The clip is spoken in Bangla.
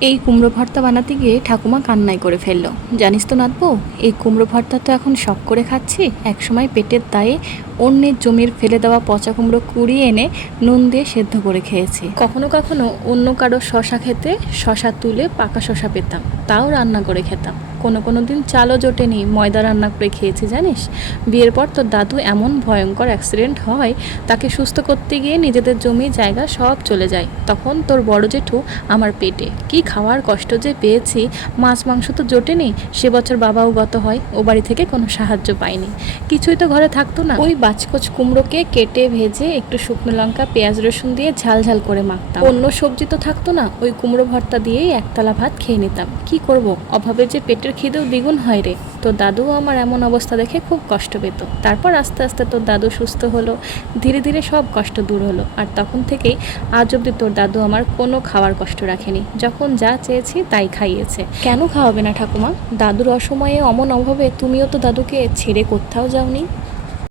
এই কুমড়ো ভর্তা বানাতে গিয়ে ঠাকুমা কান্নাই করে ফেললো। জানিস তো নাতবো, এই কুমড়ো ভর্তা তো এখন শখ করে খাচ্ছি, একসময় পেটের দায়ে অন্যের জমির ফেলে দেওয়া পচা কুমড়ো কুড়িয়ে এনে নুন দিয়ে সেদ্ধ করে খেয়েছি। কখনো কখনো অন্য কারো শশা খেতে শশা তুলে পাকা শশা পেতাম, তাও রান্না করে খেতাম। কোনো দিন চালও জোটেনি, ময়দা রান্না করে খেয়েছি। জানিস, বিয়ের পর তোর দাদু এমন ভয়ঙ্কর অ্যাক্সিডেন্ট হয়, তাকে সুস্থ করতে গিয়ে নিজেদের জমি জায়গা সব চলে যায়। তখন তোর বড় জেঠু আমার পেটে কি খাওয়ার কষ্ট যে পেয়েছি। মাছ মাংস তো জোটেনি। সে বছর বাবাও গত হয়, ও বাড়ি থেকে কোনো সাহায্য পাইনি, কিছুই তো ঘরে থাকতো না। ওই বাচকচ কুমড়োকে কেটে ভেজে একটু শুকনো লঙ্কা পেঁয়াজ রসুন দিয়ে ঝাল ঝাল করে মাখতাম। অন্য সবজি তো থাকতো না, ওই কুমড়ো ভর্তা দিয়েই একতলা ভাত খেয়ে নিতাম। কি করব, অভাবে যে পেটের খিদেও দ্বিগুণ হয় রে। তোর দাদুও আমার এমন অবস্থা দেখে খুব কষ্ট পেত। তারপর আস্তে আস্তে তোর দাদু সুস্থ হলো, ধীরে ধীরে সব কষ্ট দূর হলো। আর তখন থেকেই আজ অব্দি তোর দাদু আমার কোনো খাওয়ার কষ্ট রাখেনি, যখন যা চেয়েছি তাই খাইয়েছে। কেন খাওয়াবে না ঠাকুমা? দাদুর অসময়ে অমন অভাবে তুমিও তো দাদুকে ছেড়ে কোথাও যাওনি।